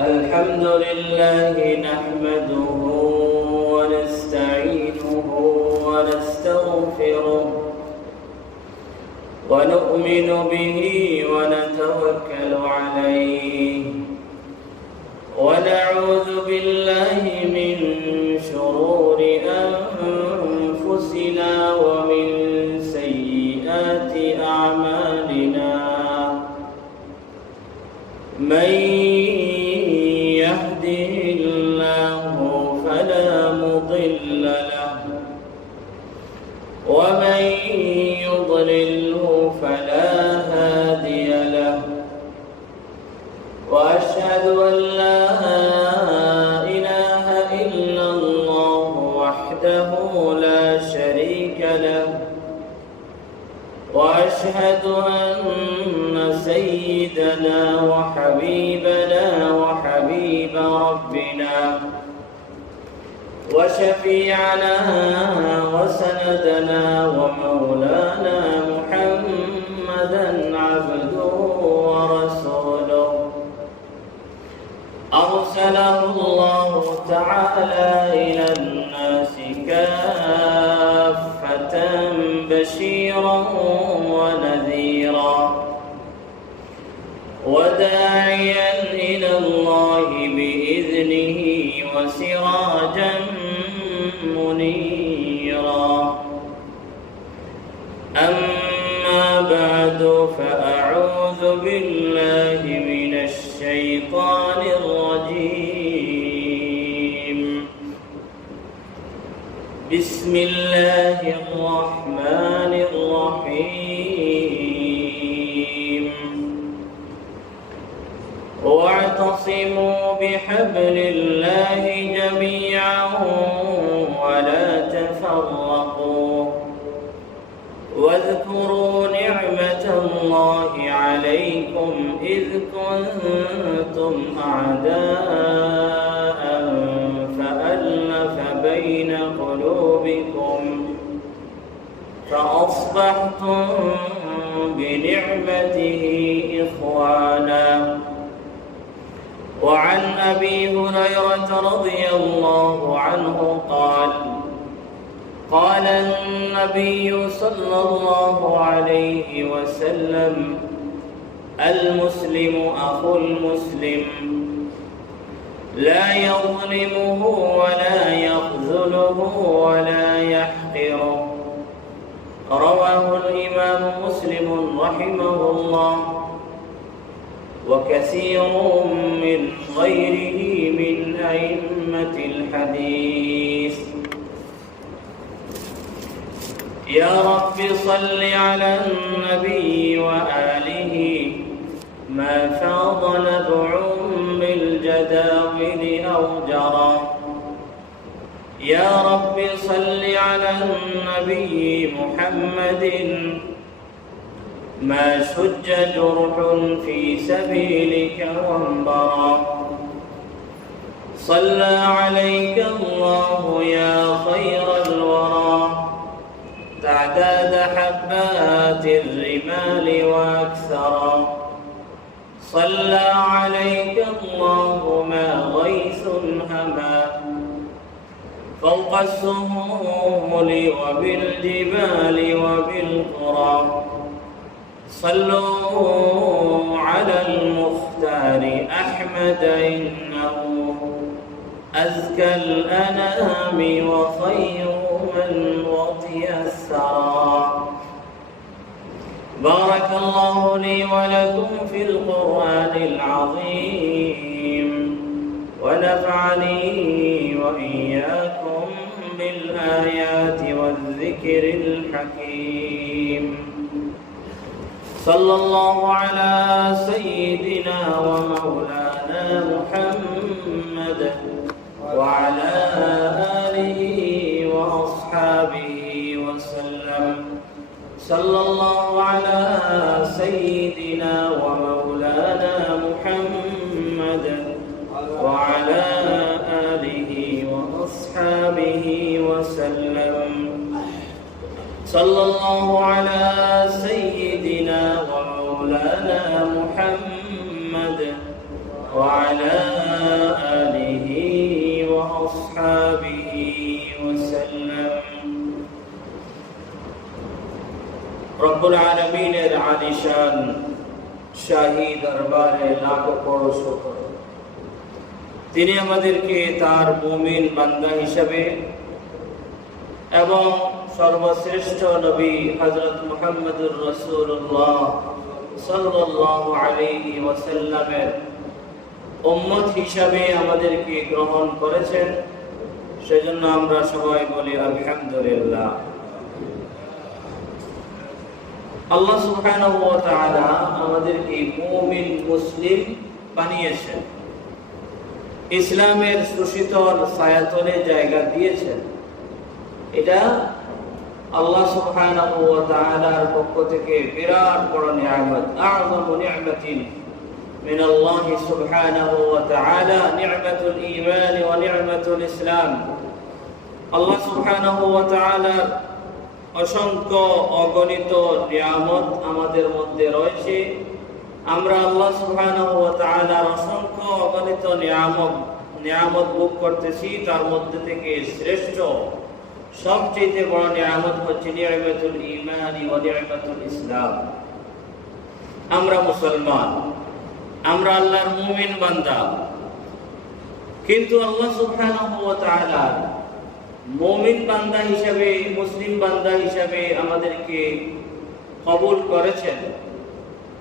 الحمد لله نحمده ونستعينه ونستغفره ونؤمن به ونتوكل عليه ونعوذ بالله من شرور أنفسنا ومن سيئات أعمالنا من يهده الله فلا مضل له ومن يضلله فلا هادي له وأشهد أن لا إله إلا الله وحده لا شريك له وأشهد أن سيدنا وحبيبنا وحبيب ربنا وشفيعنا وسندنا ومولانا محمدا عبده ورسوله أرسله الله تعالى إلى الناس كافة بشيرا ونذيرا وداعيا إلى الله بإذنه وسراجا منيرا أما بعد فأعوذ بالله من الشيطان الرجيم بسم الله الرحمن الرحيم واعتصموا بحبل الله جميعا ولا تفرقوا واذكروا نعمة الله عليكم إذ كنتم أعداء فألف بين قلوبكم فأصبحتم بنعمته إخوانا وعن أبي هريرة رضي الله عنه قال النبي صلى الله عليه وسلم المسلم أخو المسلم لا يظلمه ولا يخذله ولا يحقره رواه الإمام مسلم رحمه الله وكثير من غيره من أئمة الحديث يا رب صل على النبي وآله ما فاض نبع بالجداول أو جرى يا رب صل على النبي محمد ما شج جرح في سبيلك وانبرى صلى عليك الله يا خير الورى تعداد حبات الرمال وأكثرا صلى عليك الله ما غيث هما فوق السهول وبالجبال وبالقرى صلوا على المختار أحمد إنه أزكى الأنام وخير من وطي الثرى بارك الله لي ولكم في القرآن العظيم ونفعني وإياكم بالآيات والذكر الحكيم صلى الله على سيدنا ومولانا محمد وعلى آله وأصحابه وسلم صلى الله على سيدنا ومولانا محمد وعلى آله وأصحابه وسلم صلى الله على سيدنا ومولانا রব্বুল আলামিনের আলিশান শাহী দরবারে লাখো করো শুকর। তিনি আমাদেরকে তার মুমিন বান্দা হিসাবে এবং সর্বশ্রেষ্ঠ নবী হযরত মুহাম্মদুর রাসূলুল্লাহ সাল্লাল্লাহু আলাইহি ওয়াসাল্লামের উম্মত হিসাবে আমাদেরকে গ্রহণ করেছেন। সেজন্য আমরা সবাই বলি আলহামদুলিল্লাহ। আল্লাহ সুবহানাহু ওয়া তাআলা আমাদেরকে মুমিন মুসলিম বানিয়েছেন, ইসলামের সুশীতল ছায়াতলে জায়গা দিয়েছেন। এটা আল্লাহ সুবহানাহু ওয়া তাআলার পক্ষ থেকে বিরাট বড় নিয়ামত, আযমু নি'মাতিন মিন আল্লাহ সুবহানাহু ওয়া তাআলা নি'মাতুল ঈমান ওয়া নি'মাতুল ইসলাম। আল্লাহ সুবহানাহু ওয়া তাআলার অসংখ্য অগণিত নিয়ামত আমাদের মধ্যে রয়েছে। আমরা আল্লাহ সুবহানাহু ওয়া তাআলার অসংখ্য অগণিত নিয়ামত ভোগ করতেছি। তার মধ্যে থেকে শ্রেষ্ঠ সবচেয়ে বড় নিয়ামত হচ্ছে নি'মাতুল ঈমান ওয়া নি'মাতুল ইসলাম। আমরা মুসলমান, আমরা আল্লাহর মুমিন বান্দা, কিন্তু আল্লাহ সুবহানাহু ওয়া তাআলা মুমিন বান্দা হিসাবে, মুসলিম বান্দা হিসাবে আমাদেরকে কবুল করেছেন।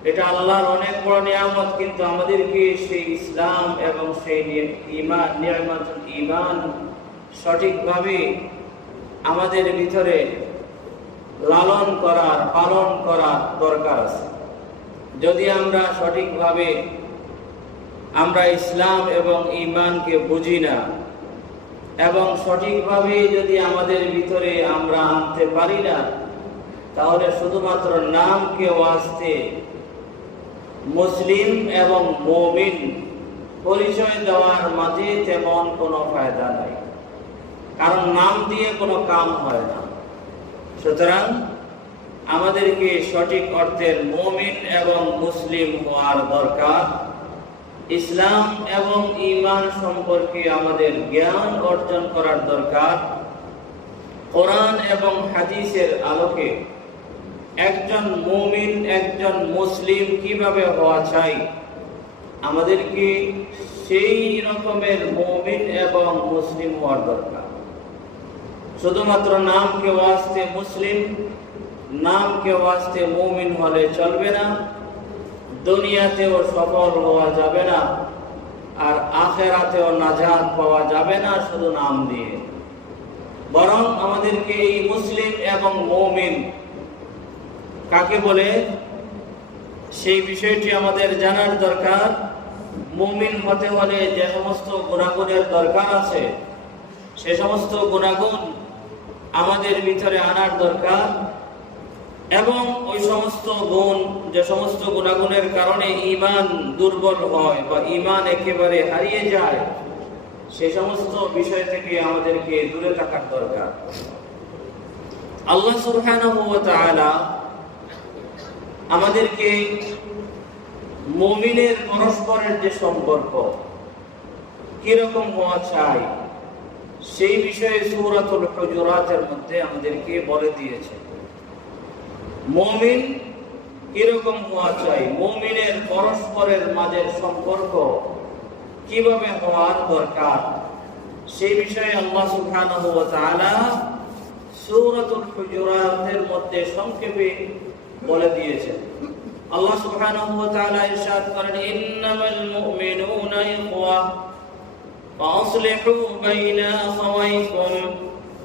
এটা আল্লাহর অনেক বড় নিয়ামত, কিন্তু আমাদেরকে সেই ইসলাম এবং সেই ঈমান, নি'মাতুল ঈমান সঠিকভাবে আমাদের ভিতরে লালন করার, পালন করার দরকার আছে। যদি আমরা সঠিকভাবে আমরা ইসলাম এবং ঈমানকে বুঝি না এবং সঠিকভাবে যদি আমাদের ভিতরে আমরা আনতে পারি না, তাহলে শুধুমাত্র নামকে ওয়াস্তে মুসলিম এবং মুমিন পরিচয় দেওয়ার মাঝে তেমন কোনো ফায়দা নাই, কারণ নাম দিয়ে কোনো কাম হয় না। সুতরাং আমাদেরকে সঠিক অর্থের মুমিন এবং মুসলিম হওয়ার দরকার। ইসলাম এবং ঈমান সম্পর্কে আমাদের জ্ঞান অর্জন করার দরকার। কোরআন এবং হাদিসের আলোকে একজন মুমিন, একজন মুসলিম কিভাবে হওয়া চাই, আমাদেরকে সেই রকমের মুমিন এবং মুসলিম হওয়ার দরকার। শুধুমাত্র নামকে ওয়াস্তে মুসলিম, নামকে ওয়াস্তে মুমিন হলে চলবে না, দুনিয়াতেও সফল হওয়া যাবে না, আর আখিরাতেও নাজাত পাওয়া যাবে না শুধু নাম দিয়ে। বরং আমাদেরকে এই মুসলিম এবং মুমিন কাকে বলে সেই বিষয়টি আমাদের জানার দরকার। মুমিন হতে হলে যে সমস্ত গুণাগুণের দরকার আছে, সে সমস্ত গুণাগুণ আমাদের ভিতরে আনার দরকার, এবং ওই সমস্ত গুণ, যে সমস্ত গুণাগুণের কারণে ঈমান দুর্বল হয় বা ঈমান একেবারে হারিয়ে যায়, সে সমস্ত বিষয় থেকে আমাদেরকে দূরে থাকার দরকার। আল্লাহ সুবহানাহু ওয়া তাআলা আমাদেরকে মুমিনের পরস্পরের যে সম্পর্ক কিরকম হওয়া চাই, সেই বিষয়ে সূরাতুল হুজুরাতের মধ্যে আমাদেরকে বলে দিয়েছে। মুমিন কিরকম হওয়া চাই, মুমিনের পরস্পরের মাঝের সম্পর্ক কিভাবে হওয়ার দরকার, সেই বিষয়ে আল্লাহ সুবহানাহু ওয়া তাআলা সূরাতুল হুজুরাতের মধ্যে সংক্ষেপে বলে দিয়েছেন। আল্লাহ সুবহানাহু ওয়া তাআলা ইরশাদ করেন, ইন্নামাল মুমিনুনা ইখওয়া ফাসলিহু বাইনা আখাওয়াইকুম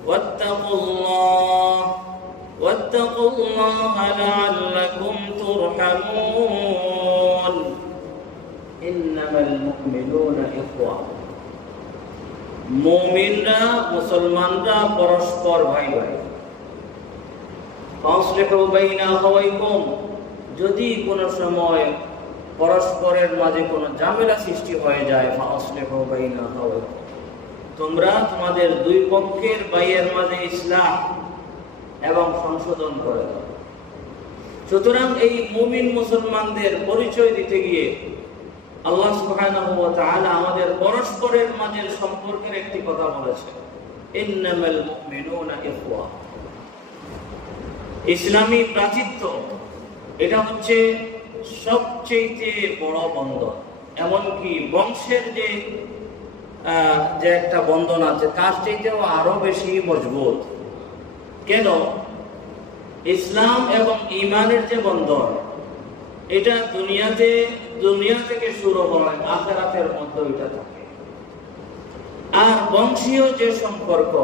ওয়াত্তাকুল্লাহ লাআল্লাকুম তুরহামুন। ইন্নামাল মুমিনুনা ইখওয়া, মুমিনরা, মুসলমানরা পরস্পর ভাই ভাই। ফাসলিহু বাইনা আখাওয়াইকুম, যদি কোনো সময় পরস্পরের মাঝে কোনো ঝামেলা সৃষ্টি হয়ে যায়, ফাসলিহু বাইনা আখাওয়াইকুম, তোমরা তোমাদের দুই পক্ষের ভাইয়ের মাঝে ইসলাহ এবং সংশোধন করে দাও। সুতরাং এই মুমিন মুসলমানদের পরিচয় দিতে গিয়ে আল্লাহ সুবহানাহু ওয়া তাআলা আমাদের পরস্পরের মাঝের সম্পর্কের একটি কথা বলেছেন, ইন্নামাল মুমিনুনা ইখওয়া। ইসলামী প্রাচীত্য এটা হচ্ছে সবচেয়ে বড় বন্ধন। এমনকি বংশের যে একটা বন্ধন আছে তার চাইতেও আরো বেশি মজবুত। কেন? ইসলাম এবং ঈমানের যে বন্ধন এটা দুনিয়া থেকে শুরু হয়, আখিরাতের মধ্যে এটা থাকে। আর বংশীয় যে সম্পর্ক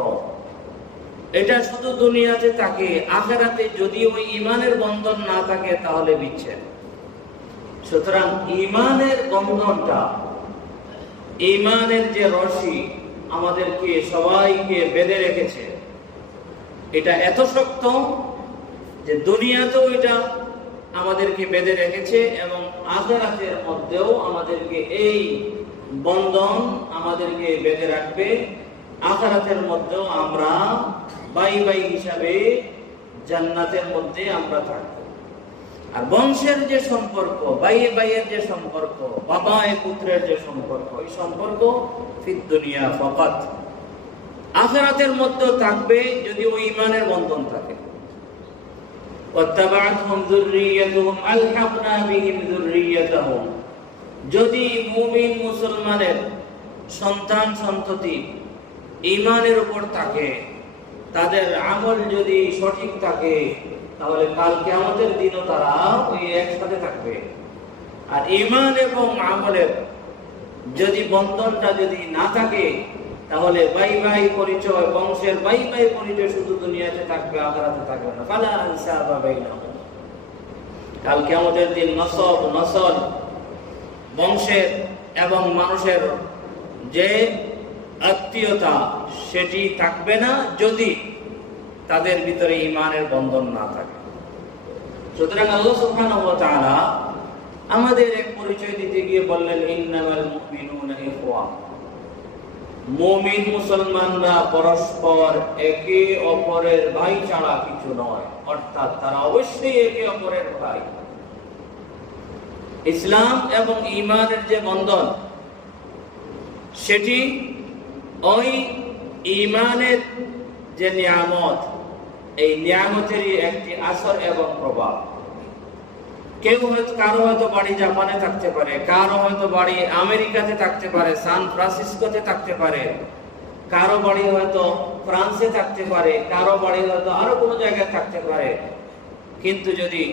এটা শুধু দুনিয়াতে থাকে, আখিরাতে যদি ওই ঈমানের বন্ধন না থাকে তাহলে বিচ্ছেদ। সুতরাং ঈমানের বন্ধনটা, ঈমানের যে রশি আমাদেরকে সবাইকে বেঁধে রেখেছে, এটা এত শক্ত যে দুনিয়াতেও এটা আমাদেরকে বেঁধে রেখেছে এবং আখিরাতের মধ্যেও আমাদেরকে এই বন্ধন আমাদেরকে বেঁধে রাখবে। আখিরাতের মধ্যেও আমরা ভাই ভাই হিসাবে জান্নাতের মধ্যে আমরা থাকব। আর বংশের যে সম্পর্ক, ভাইয়ে ভাইয়ের যে সম্পর্ক, বাবায় পুত্রের যে সম্পর্ক, এই সম্পর্ক ফিদ দুনিয়া ফাকাত, আখিরাতের মধ্যে থাকবে যদি ওই ঈমানের বন্ধন থাকে। ওয়াত্তাবা'আতহুম যুররিয়াতুহুম আলহাকনা বিহিম যুররিয়াতাহুম, যদি মুমিন মুসলমানের সন্তান সন্ততি ঈমানের উপর থাকে, তাদের আমল যদি সঠিক থাকে, তাহলে কাল কিয়ামতের দিনও তারা ওই একসাথে থাকবে। আর ঈমান এবং আমলের যদি বন্ধনটা যদি না থাকে, তাহলে ভাই ভাই পরিচয়, বংশের ভাই ভাই পরিচয় শুধু দুনিয়াতে থাকবে, আখিরাতে থাকবে না। ফালা আনসাবা বাইনাহুম, কাল কিয়ামতের দিন নসল বংশের এবং মানুষের যে আত্মীয়তা সেটি থাকবে না যদি তাদের ভিতরে ঈমানের বন্ধন না থাকে। সুতরাং আল্লাহ সুবহানাহু ওয়া তাআলা আমাদের এক পরিচয় দিতে গিয়ে বললেন, ইন্নামাল মুমিনুনা ইখওয়া, মুমিন মুসলমানরা পরস্পর একে অপরের ভাই ছাড়া কিছু নয়, অর্থাৎ তারা অবশ্যই একে অপরের ভাই। ইসলাম এবং ঈমানের যে বন্ধন সেটি ওই ঈমানের যে নিয়ামত, এই নিয়ামতেরই একটি আসর এবং প্রভাব। কারো হয়তো বাড়ি জাপানে থাকতে পারে, কারো হয়তো বাড়ি আমেরিকাতে থাকতে পারে, সান ফ্রান্সিসকোতে থাকতে পারে, কারো বাড়ি হয়তো ফ্রান্সে থাকতে পারে, কারো বাড়ি হয়তো আরো কোনো জায়গায় থাকতে পারে। কিন্তু যদি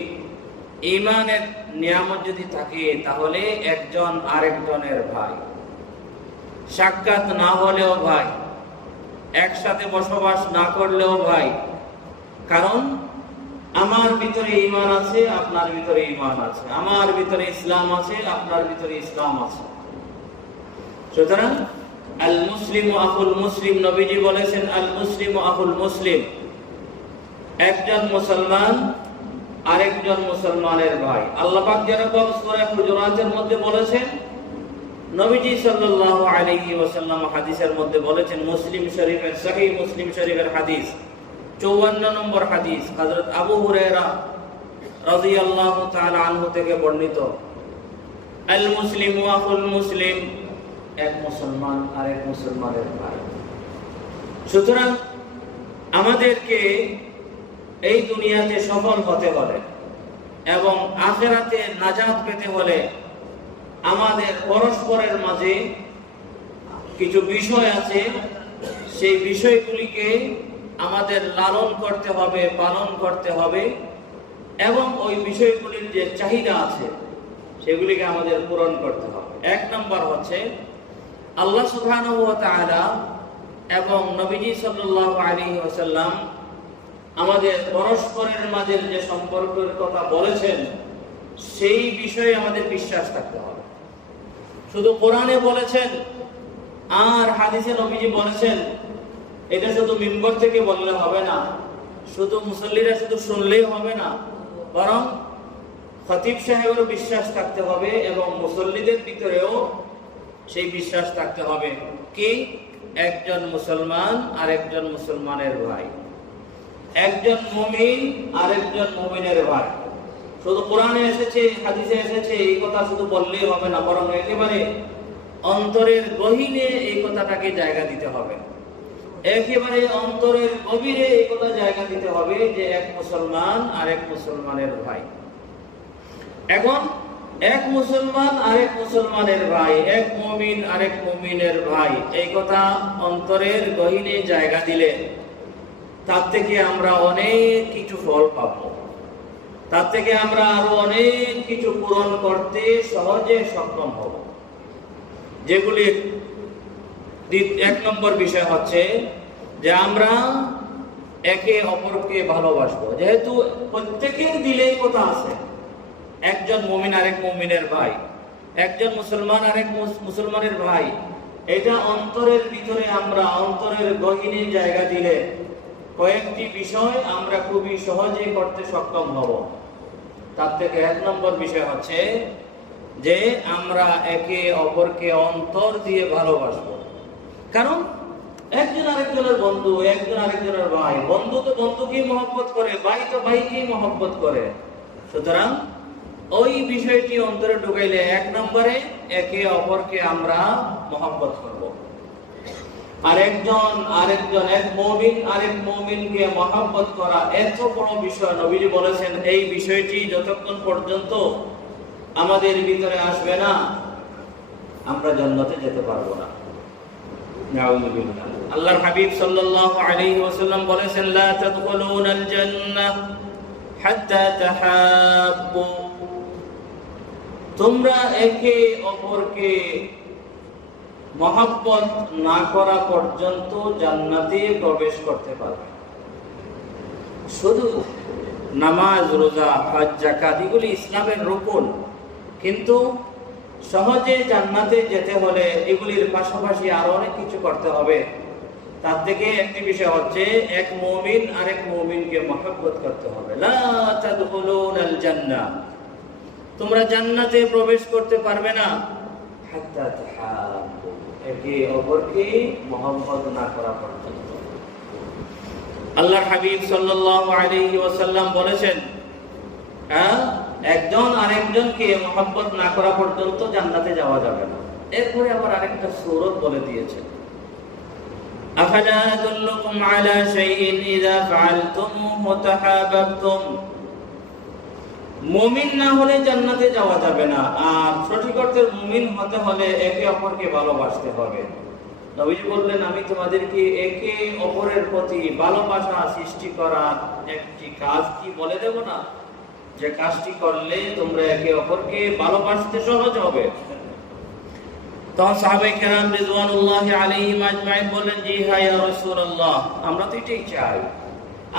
ঈমানের নিয়ামত যদি থাকে, তাহলে একজন আরেকজনের ভাই, সাক্ষাৎ না হলেও ভাই, একসাথে বসবাস না করলেও ভাই। কারণ আমার ভিতরে ঈমান আছে, আপনার ভিতরে ঈমান আছে, আমার ভিতরে ইসলাম আছে, আপনার ভিতরে ইসলাম আছে। সুতরাং আল মুসলিম আখুল মুসলিম, নবীজি বলেছেন আল মুসলিম আখুল মুসলিম, একজন মুসলমান আরেকজন মুসলমানের ভাই। আল্লাহ পাক যেরকম সূরা হুজুরাতের মধ্যে বলেছেন, নবীজি সাল্লাল্লাহু আলাইহি ওয়াসাল্লাম হাদিসের মধ্যে বলেছেন, মুসলিম শরীফের সহিহ মুসলিম শরীফের হাদিস 54 নম্বর হাদিস, হযরত আবু হুরায়রা রাদিয়াল্লাহু তাআলা আনহু থেকে বর্ণিত, আল মুসলিমু আখুল মুসলিম, এক মুসলমান আরেক মুসলমানের ভাই। সুতরাং আমাদেরকে এই দুনিয়াতে সফল হতে হলে এবং আখিরাতে নাজাত পেতে হলে আমাদের পরস্পরের মাঝে কিছু বিষয় আছে, সেই বিষয়গুলিকে আমাদের লালন করতে হবে, পালন করতে হবে এবং ওই বিষয়গুলির যে চাহিদা আছে সেগুলিকে আমাদের পূরণ করতে হবে। এক নম্বর হচ্ছে আল্লাহ সুবহানাহু ওয়া তাআলা এবং নবীজি সাল্লাল্লাহু আলাইহি ওয়াসাল্লাম আমাদের পরস্পরের মাঝে যে সম্পর্কের কথা বলেছেন সেই বিষয়ে আমাদের বিশ্বাস থাকতে হবে। শুধু কোরআনে বলেছেন আর হাদিসে নবীজি বলেছেন, এটা শুধু মিম্বর থেকে বললে হবে না, শুধু মুসল্লিরা শুধু শুনলেই হবে না, বরং খতিব সাহেবেরও বিশ্বাস থাকতে হবে এবং মুসল্লিদের ভিতরেও সেই বিশ্বাস থাকতে হবে কি একজন মুসলমান আর একজন মুসলমানের ভাই, একজন মুমিন আর একজন মুমিনের ভাই। শুধু কোরআনে এসেছে, হাদিসে এসেছে এই কথা শুধু বললেই হবে না, বরং একেবারে অন্তরের গহীনে এই কথাটাকে জায়গা দিতে হবে। একেবারে অন্তরের গভীরে এই কথা জায়গা দিতে হবে যে এক মুসলমান আর এক মুসলমানের ভাই। এখন এক মুসলমান আরেক মুসলমানের ভাই, এক মুমিন আরেক মুমিনের ভাই, এই কথা অন্তরের গহীনে জায়গা দিলে তার থেকে আমরা অনেক কিছু ফল পাবো, তার থেকে আমরা আরো অনেক কিছু পূরণ করতে সহজে সক্ষম হব। যেগুলি এক নম্বর বিষয় হচ্ছে যে আমরা একে অপরকে ভালোবাসবো। যেহেতু প্রত্যেকের দিলেই কথা আছে, একজন মুমিন আরেক মুমিনের ভাই, একজন মুসলমান আরেক মুসলমানের ভাই, এটা অন্তরের ভিতরে আমরা অন্তরের গহীনে জায়গা দিলে কয়েকটি বিষয় আমরা খুবই সহজে করতে সক্ষম হব। তার থেকে এক নম্বর বিষয় হচ্ছে যে আমরা একে অপরকে অন্তর দিয়ে ভালোবাসবো। কারণ একজন আরেকজনের বন্ধু, একজন আরেকজনের ভাই। বন্ধু তো বন্ধুকেই মহব্বত করে, ভাই তো ভাইকেই মহব্বত করে। সুতরাং ওই বিষয়টি অন্তরে ঢুকাইলে এক নম্বরে একে অপরকে আমরা মহব্বত করব। আর একজন আরেকজন, এক মুমিন আরেক মুমিনকে মহব্বত করা এত বড় বিষয়। নবীজি বলেছেন এই বিষয়টি যতক্ষণ পর্যন্ত আমাদের ভিতরে আসবে না, আমরা জান্নাতে যেতে পারবো না। নাউযুবিল্লাহ। আল্লাহর হাবিব সাল্লাল্লাহু আলাইহি ওয়াসাল্লাম বলেছেন লা তাদখুলুনাল জান্নাহ হাত্তা তাহাব্বু, তোমরা একে অপরকে মহব্বত না করা পর্যন্ত জান্নাতে প্রবেশ করতে পারবে। শুধু নামাজ, রোজা, হজ, যাকাত এগুলি ইসলামের রুকন, কিন্তু সহজে জান্নাতে যেতে হলে এগুলির পাশাপাশি আরো অনেক কিছু করতে হবে। তার থেকে একটি বিষয় হচ্ছে এক মুমিন আরেক মুমিনকে মহব্বত করতে হবে। লা তাদখুলুনাল জান্নাহ, তোমরা জান্নাতে প্রবেশ করতে পারবে না হাত্তা তাহাব্বু, একে অপরকে মহব্বত না করা পর্যন্ত। আল্লাহর হাবিব সাল্লাল্লাহু আলাইহি ওয়াসাল্লাম বলেছেন একজন আরেকজনকে মহব্বত না করা পর্যন্ত জান্নাতে যাওয়া যাবে না। এরপরে আবার আরেকটা সূরত বলে দিয়েছেন, আফালা আদুল্লুকুম আলা শাইইন ইযা ফাআলতুমুহু তাহাব্বাতুম, মুমিন না হলে জান্নাতে যাওয়া যাবে না। আর সঠিক অর্থের মুমিন হতে হলে একে অপরকে ভালোবাসতে হবে। নবীজি বললেন আমি তোমাদেরকে একে অপরের প্রতি ভালোবাসা সৃষ্টি করার একটি কাজ কি বলে দেব না, যে কাজটি করলে তোমরা একে অপরকে ভালোবাসতে সহজ হবে। তখন সাহাবায়ে কেরাম রিজওয়ানুল্লাহি আলাইহিম আজমাইন বললেন জি হ্যাঁ ইয়া রাসূলুল্লাহ, আমরা তো এটাই চাই।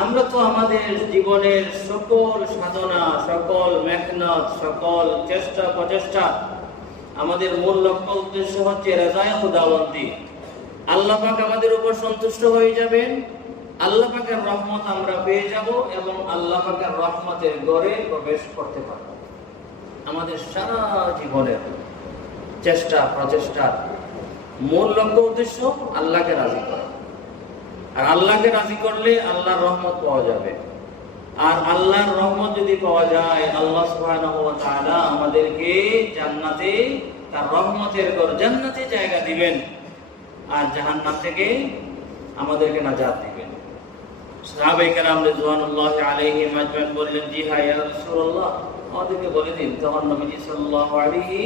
আমরা তো আমাদের জীবনের সকল সাধনা, সকল মেহনত, সকল চেষ্টা প্রচেষ্টা, আমাদের মূল লক্ষ্য উদ্দেশ্য হচ্ছে রাজায়ে খুদাবন্দি। আল্লাহ পাক আমাদের উপর সন্তুষ্ট হয়ে যাবেন, আল্লাহ পাকের রহমত আমরা পেয়ে যাব এবং আল্লাহ পাকের রহমতের ঘরে প্রবেশ করতে পারব। আমাদের সারা জীবনের চেষ্টা প্রচেষ্টার মূল লক্ষ্য উদ্দেশ্য আল্লাহকে রাজি করা। আর আল্লাহকে রাজি করলে আল্লাহর রহমত পাওয়া যাবে। আর আল্লাহর রহমত যদি পাওয়া যায়, আল্লাহ সুবহানাহু ওয়া তাআলা আমাদেরকে জান্নাতে, তার রহমতের ঘর জান্নাতে জায়গা দিবেন, আর জাহান্নাম থেকে আমাদেরকে নাজাত দিবেন। সাহাবায়ে কেরাম রিজওয়ানুল্লাহি আলাইহিম আজমাইন বললেন জি হ্যাঁ ইয়া রাসূলুল্লাহ, আমাদেরকে বলে দিন। তখন নবীজি সাল্লাল্লাহু আলাইহি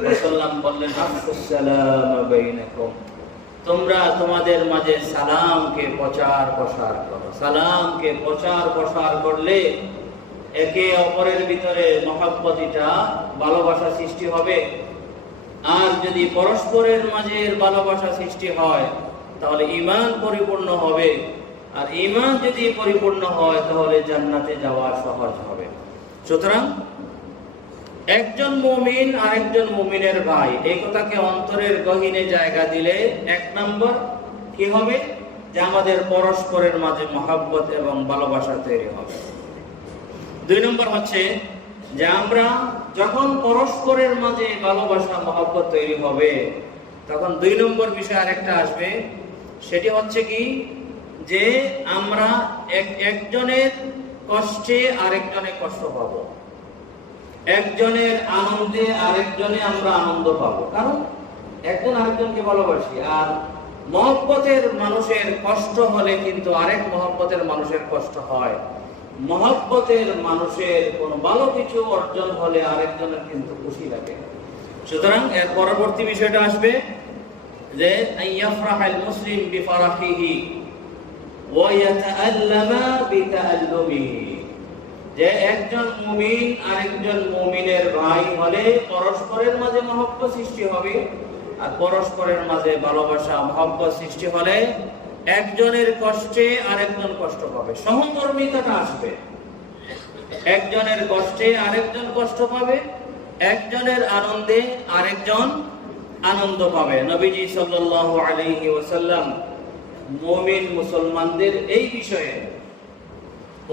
ওয়াসাল্লাম বললেন আফশুস সালাম বাইনাকুম, তোমরা তোমাদের মাঝে সালামকে প্রচার প্রসার করো। সালামকে প্রচার প্রসার করলে একে অপরের ভিতরে মহব্বতটা, ভালোবাসা সৃষ্টি হবে। আর যদি পরস্পরের মাঝে ভালোবাসা সৃষ্টি হয় তাহলে ঈমান পরিপূর্ণ হবে। আর ঈমান যদি পরিপূর্ণ হয় তাহলে জান্নাতে যাওয়া সহজ হবে। সুতরাং একজন মুমিন আরেকজন মুমিনের ভাই, এই কথাকে অন্তরের গহীনে জায়গা দিলে এক নম্বর কি হবে, যে আমাদের পরস্পরের মাঝে মহব্বত এবং ভালোবাসা তৈরি হবে। দুই নম্বর হচ্ছে যে আমরা যখন পরস্পরের মাঝে ভালোবাসা মহব্বত তৈরি হবে, তখন দুই নম্বর বিষয় আরেকটা আসবে, সেটি হচ্ছে কি, যে আমরা একজনের কষ্টে আরেকজনে কষ্ট পাবো, একজনের আনন্দে আরেকজনে আমরা আনন্দ পাবো। কারণ একজন আরেকজনকে ভালোবাসি। আর মহব্বতের মানুষের কষ্ট হলে কিন্তু আরেক মহব্বতের মানুষের কষ্ট হয়। মহব্বতের মানুষের কোনো ভালো কিছু অর্জন হলে আরেকজনের কিন্তু খুশি লাগে। সুতরাং এর পরবর্তী বিষয়টা আসবে যে আইয়াফরাহাল মুসলিম বিফারাহিহি ওয়া ইয়াতাআল্লামা বিতাআল্লুমিহি, যে একজন মুমিন আরেকজন মুমিনের ভাই হলে পরস্পরের মাঝে মহব্বত সৃষ্টি হবে, আর পরস্পরের মাঝে ভালোবাসা মহব্বত সৃষ্টি হলে একজনের কষ্টে আরেকজন কষ্ট পাবে, সহমর্মিতাটা আসবে। একজনের কষ্টে আরেকজন কষ্ট পাবে, একজনের আনন্দে আরেকজন আনন্দ পাবে। নবীজি সাল্লাল্লাহু আলাইহি ওয়াসাল্লাম মুমিন মুসলমানদের এই বিষয়ে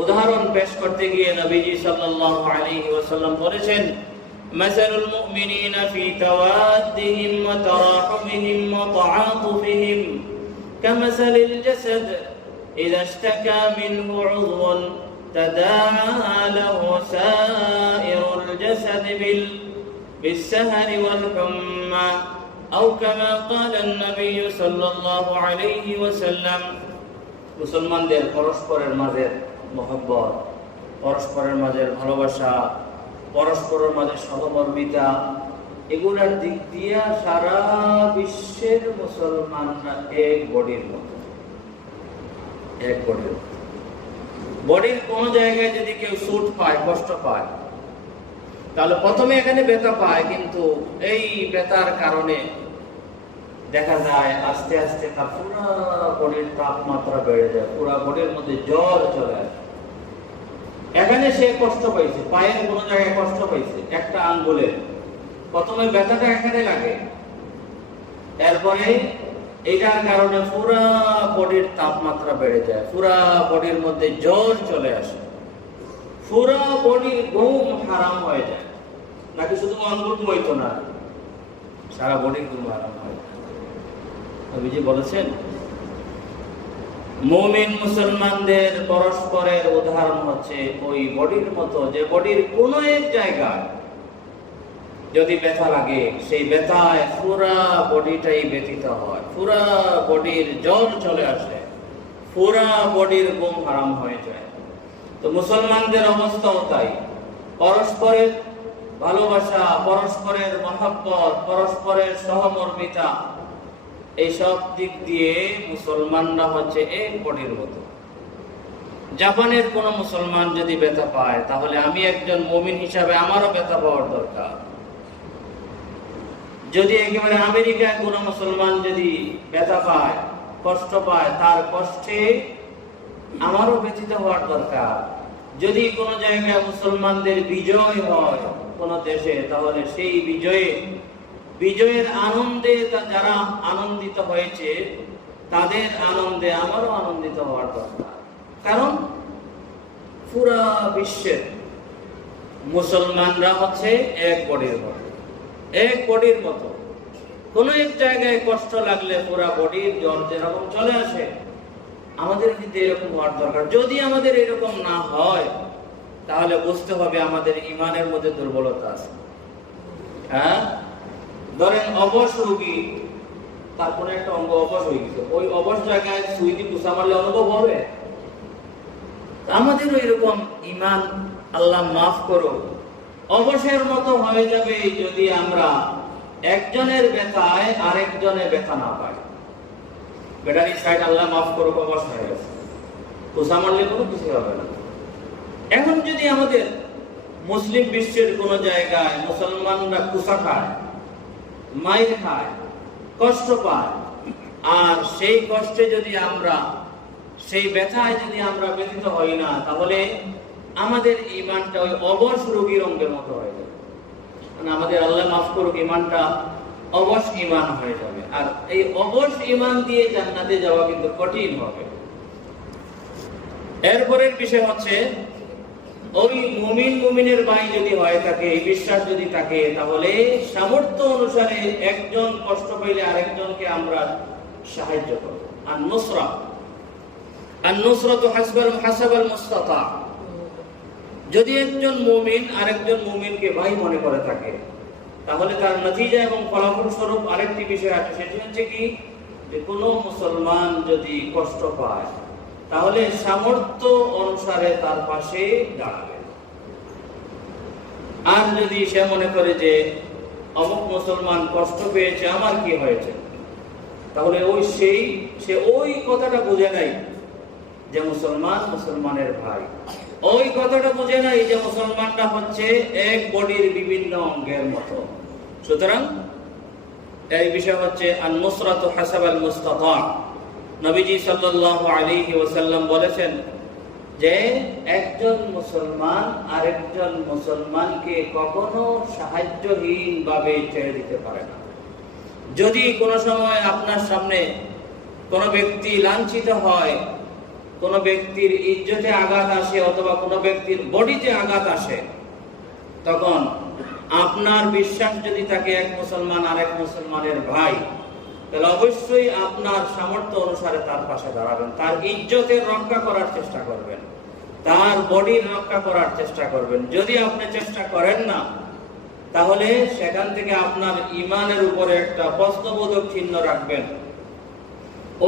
উদাহরণ পেশ করতে গিয়ে নবীজি সাল্লাল্লাহু আলাইহি ওয়াসাল্লাম বলেছেন, মাসালুল মুমিনিনা ফি তাওয়াদ্দিহিম ওয়া তারাহুমিহিম ওয়া তাআতুফিহিম কামাসালিল জাসাদ ইযা ইশতাকা মিনহু উযওয়ান তাদাআ লাহু সাইরুল জাসাদ بالسهر والحمى أو كما قال النبي صلى الله عليه وسلم। মুসলমানদের পরস্পরের মাঝে মহব্বত, পরস্পরের মাঝে ভালোবাসা, পরস্পরের মাঝে সহমর্মিতা, এগুলোর দিক দিয়ে সারা বিশ্বের মুসলমানরা এক বডির মতো। এক বডির বডির কোন জায়গায় যদি কেউ চোট পায়, কষ্ট পায়, তাহলে প্রথমে এখানে ব্যথা পায়, কিন্তু এই ব্যথার কারণে দেখা যায় আস্তে আস্তে তার পুরো বডির তাপমাত্রা বেড়ে যায়, পুরো বডির মধ্যে জ্বর চলে আসে। এখানে সে কষ্ট পাইছে, পায়ের কোনো জায়গায় কষ্ট পাইছে, একটা আঙ্গুলের প্রথমে ব্যথাটা এখানে লাগে, এরপরে এটার কারণে পুরো বডির তাপমাত্রা বেড়ে যায়, পুরো বডির মধ্যে জ্বর চলে আসে, পুরো বডির ঘুম হারাম হয়ে যায়। নাকি শুধু আঙ্গুল ঘুমাইতো না, সারা বডির ঘুম হারাম হয়। নবীজি বলেছেন মুমিন মুসলমানদের পরস্পরের উদাহরণ হচ্ছে ওই বডির মতো, যে বডির কোন এক জায়গায় যদি ব্যথা লাগে, সেই ব্যথায় পুরা বডিটাই ব্যথিত হয়, পুরা বডির জ্বর চলে আসে, পুরা বডির ঘুম হারাম হয়ে যায়। তো মুসলমানদের অবস্থাও তাই, পরস্পরের ভালোবাসা, পরস্পরের মহব্বত, পরস্পরের সহমর্মিতা, এই সব দিক দিয়ে মুসলমানরা হচ্ছে এক বডির মতো। জাপানের কোন মুসলমান যদি ব্যথা পায়, তাহলে আমি একজন মুমিন হিসাবে আমারও ব্যথা পাওয়ার দরকার। যদি একেবারে আমেরিকায় কোন মুসলমান যদি ব্যথা পায়, কষ্ট পায়, তার কষ্টে আমারও ব্যথিত হওয়ার দরকার। যদি কোনো জায়গায় মুসলমানদের বিজয় হয় কোন দেশে, তাহলে সেই বিজয়ের আনন্দে যারা আনন্দিত হয়েছে, তাদের আনন্দে আমারও আনন্দিত হওয়ার দরকার। কারণ পুরা বিশ্বের মুসলমানরা হচ্ছে এক বডির মতো, এক বডির মতো। কোন এক জায়গায় কষ্ট লাগলে পুরা বডির জ্বর যেরকম চলে আসে, আমাদের কিন্তু এরকম হওয়ার দরকার। যদি আমাদের এরকম না হয়, তাহলে বুঝতে হবে আমাদের ইমানের মধ্যে দুর্বলতা আছে। হ্যাঁ, ধরেন অবশ রোগী, তার কোনো একটা অঙ্গ অবশ হয়ে গেছে, ওই অবশ জায়গায় সুই দিয়ে কুচা মারলে অনুভব হবে? আমাদেরও এরকম ইমান, আল্লাহ মাফ করো, অবশের মতো হয়ে যাবে যদি আমরা একজনের ব্যথায় আরেকজনের ব্যথা না পাই। ব্যাটারি সাইড আল্লাহ মাফ করো, অবশ হয়ে গেছে, কুচা মারলে কোনো কিছু হবে না। এখন যদি আমাদের মুসলিম বিশ্বের কোন জায়গায় মুসলমানরা কুচা খায়, মাইর খায়, কষ্ট পায়, আর সেই কষ্টে যদি আমরা, সেই ব্যথায় যদি আমরা ব্যথিত হই না, তাহলে আমাদের ইমানটা ওই অবশ রোগীর অঙ্গের মতো হয়ে যাবে। মানে আমাদের আল্লাহ মাফ করুক, ইমানটা অবশ ইমান হয়ে যাবে। আর এই অবশ ইমান দিয়ে জান্নাতে যাওয়া কিন্তু কঠিন হবে। এরপরের বিষয় হচ্ছে, ওই মুমিনের ভাই যদি হয় থাকে, এই বিশ্বাস যদি থাকে, তাহলে সামর্থ্য অনুসারে একজন কষ্ট পাইলে আরেকজনকে আমরা সাহায্য করব। আর নুসরাতু হাসাবাল মুস্তাতা। যদি একজন মুমিন আরেকজন মুমিনকে ভাই মনে করে থাকে, তাহলে তার নতিজা এবং ফলাফল স্বরূপ আরেকটি বিষয় আছে, সেটি হচ্ছে কি, যে কোনো মুসলমান যদি কষ্ট পায় তাহলে সামর্থ্য অনুসারে তার পাশে দাঁড়াবে। আর যদি সে মনে করে যে অমুক মুসলমান কষ্ট পেয়েছে, আমার কি হয়েছে, তাহলে সে ওই কথাটা বুঝে নাই যে মুসলমান মুসলমানের ভাই, ওই কথাটা বুঝে নাই যে মুসলমানটা হচ্ছে এক বডির বিভিন্ন অঙ্গের মতো। সুতরাং এই বিষয় হচ্ছে আন-নুসরাতু হাসাবাল মুস্তাতা। নবীজি সাল্লাল্লাহু আলাইহি ওয়াসাল্লাম বলেছেন যে একজন মুসলমান আরেকজন মুসলমানকে কখনো সাহায্যহীন ভাবে ছেড়ে দিতে পারে না। যদি কোনো সময় আপনার সামনে কোনো ব্যক্তি লাঞ্ছিত হয়, কোনো ব্যক্তির ইজ্জতে আঘাত আসে অথবা কোনো ব্যক্তির বডিতে আঘাত আসে, তখন আপনার বিশ্বাস যদি থাকে এক মুসলমান আরেক মুসলমানের ভাই, তাহলে অবশ্যই আপনার সামর্থ্য অনুসারে তার পাশে দাঁড়াবেন, তার ইজ্জতের রক্ষা করার চেষ্টা করবেন, তার বডির রক্ষা করার চেষ্টা করবেন। যদি আপনি চেষ্টা করেন না, তাহলে সেখান থেকে আপনার ঈমানের উপরে একটা প্রশ্নবোধক চিহ্ন রাখবেন।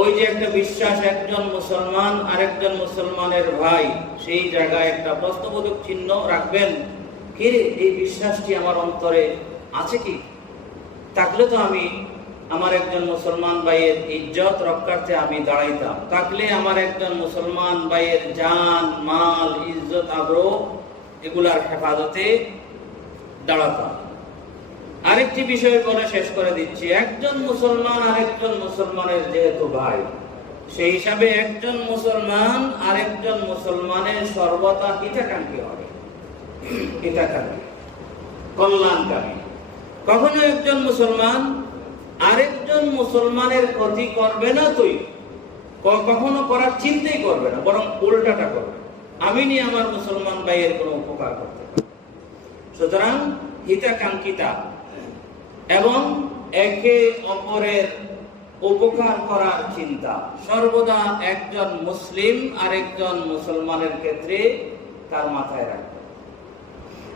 ওই যে একটা বিশ্বাস একজন মুসলমান আরেকজন মুসলমানের ভাই, সেই জায়গায় একটা প্রশ্নবোধক চিহ্ন রাখবেন, কি এই বিশ্বাসটি আমার অন্তরে আছে কি? থাকলে তো আমি আমার একজন মুসলমান ভাইয়ের ইজ্জত রক্ষার্থে আমি দাঁড়াইতাম, থাকলে আমার একজন মুসলমান ভাইয়ের জান মাল ইজ্জত আবরু এগুলার হেফাজতে দাঁড়াতাম। আরেকটি বিষয় বলে শেষ করে দিচ্ছি, একজন মুসলমান আরেকজন মুসলমানের যেহেতু ভাই, সেই হিসাবে একজন মুসলমান আরেকজন মুসলমানের সর্বদা হিতাকাঙ্ক্ষী হবে, হিতাকাঙ্ক্ষী, কল্যাণকামী। কখনো একজন মুসলমান আরেকজন মুসলমানের ক্ষতি করবে না, তুই কখনো করার চিন্তাই করবে না, বরং উল্টাটা করবে, আমি নিয়ে আমার মুসলমান ভাইয়ের কোনো উপকার করতে পারি। সুতরাং হিতাকাঙ্ক্ষিতা এবং একে অপরের উপকার করার চিন্তা সর্বদা একজন মুসলিম আরেকজন মুসলমানের ক্ষেত্রে তার মাথায় রাখবে।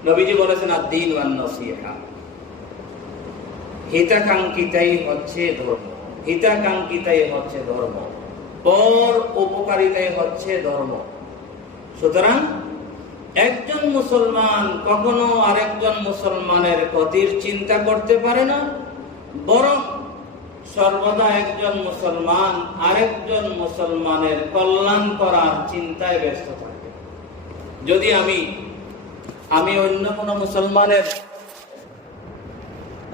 নবীজি বলেছেন আদ-দীন ওয়ান নসিহা, হিতাকাঙ্ক্ষিতাই হচ্ছে ধর্ম, হিতাকাঙ্ক্ষিতাই হচ্ছে ধর্ম, পর উপকারিতাই হচ্ছে ধর্ম। সুতরাং একজন মুসলমান কখনো আরেকজন মুসলমানের ক্ষতির চিন্তা করতে পারে না, বরং সর্বদা একজন মুসলমান আরেকজন মুসলমানের কল্যাণ করার চিন্তায় ব্যস্ত থাকে। যদি আমি অন্য কোনো মুসলমানের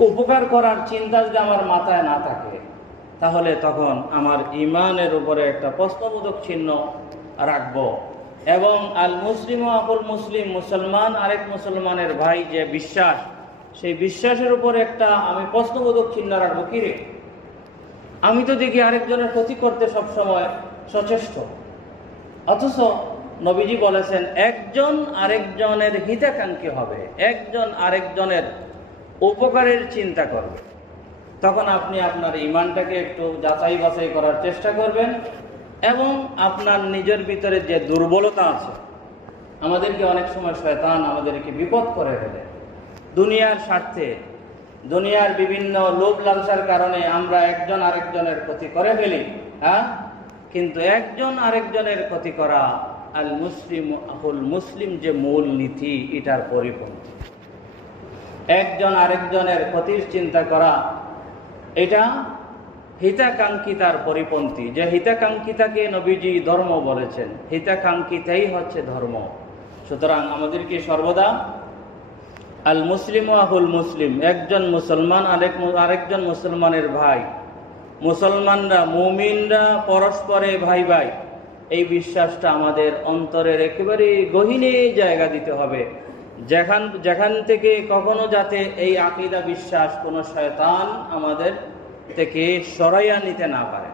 উপকার করার চিন্তা যদি আমার মাথায় না থাকে, তাহলে তখন আমার ঈমানের উপরে একটা প্রশ্নবোধক চিহ্ন রাখবো। এবং আল মুসলিম আকুল মুসলিম, মুসলমান আরেক মুসলমানের ভাই যে বিশ্বাস, সেই বিশ্বাসের উপর একটা আমি প্রশ্নবোধক চিহ্ন রাখবো, কি রে আমি তো দেখি আরেকজনের ক্ষতি করতে সবসময় সচেষ্ট, অথচ নবীজি বলেছেন একজন আরেকজনের হিতাকাঙ্ক্ষী হবে, একজন আরেকজনের উপকারের চিন্তা করবে। তখন আপনি আপনার ঈমানটাকে একটু যাচাই বাছাই করার চেষ্টা করবেন এবং আপনার নিজের ভিতরে যে দুর্বলতা আছে, আমাদেরকে অনেক সময় শয়তান আমাদেরকে বিপদ করে ফেলে, দুনিয়ার স্বার্থে, দুনিয়ার বিভিন্ন লোভ লালসার কারণে আমরা একজন আরেকজনের ক্ষতি করে ফেলি। কিন্তু একজন আরেকজনের ক্ষতি করা আল মুসলিম আকুল মুসলিম যে মূল নীতি, এটার পরিপন্থী। একজন আরেকজনের ক্ষতির চিন্তা করা এটা হিতাকাঙ্ক্ষিতার পরিপন্থী। যে হিতাকাঙ্ক্ষিতাকে নবীজি ধর্ম বলেছেন, হিতাকাঙ্ক্ষিতাই হচ্ছে ধর্ম। সুতরাং আমাদেরকে সর্বদা আল মুসলিম আহুল মুসলিম, একজন মুসলমান আরেকজন মুসলমানের ভাই, মুসলমানরা মুমিনরা পরস্পরে ভাই ভাই, এই বিশ্বাসটা আমাদের অন্তরের একেবারে গহীনে জায়গা দিতে হবে, যেখান থেকে কখনো যাতে এই আকীদা বিশ্বাস কোনো শয়তান আমাদের থেকে সরাইয়া নিতে না পারে,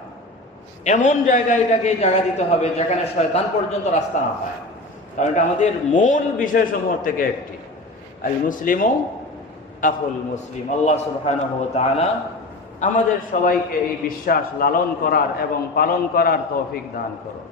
এমন জায়গায় এটাকে জায়গা দিতে হবে যেখানে শয়তান পর্যন্ত রাস্তা না পায়। কারণ এটা আমাদের মূল বিষয়সমূহ থেকে একটি, আল মুসলিমু আখুল মুসলিম। আল্লাহ সুবহানাহু ওয়া তাআলা আমাদের সবাইকে এই বিশ্বাস লালন করার এবং পালন করার তৌফিক দান করুন।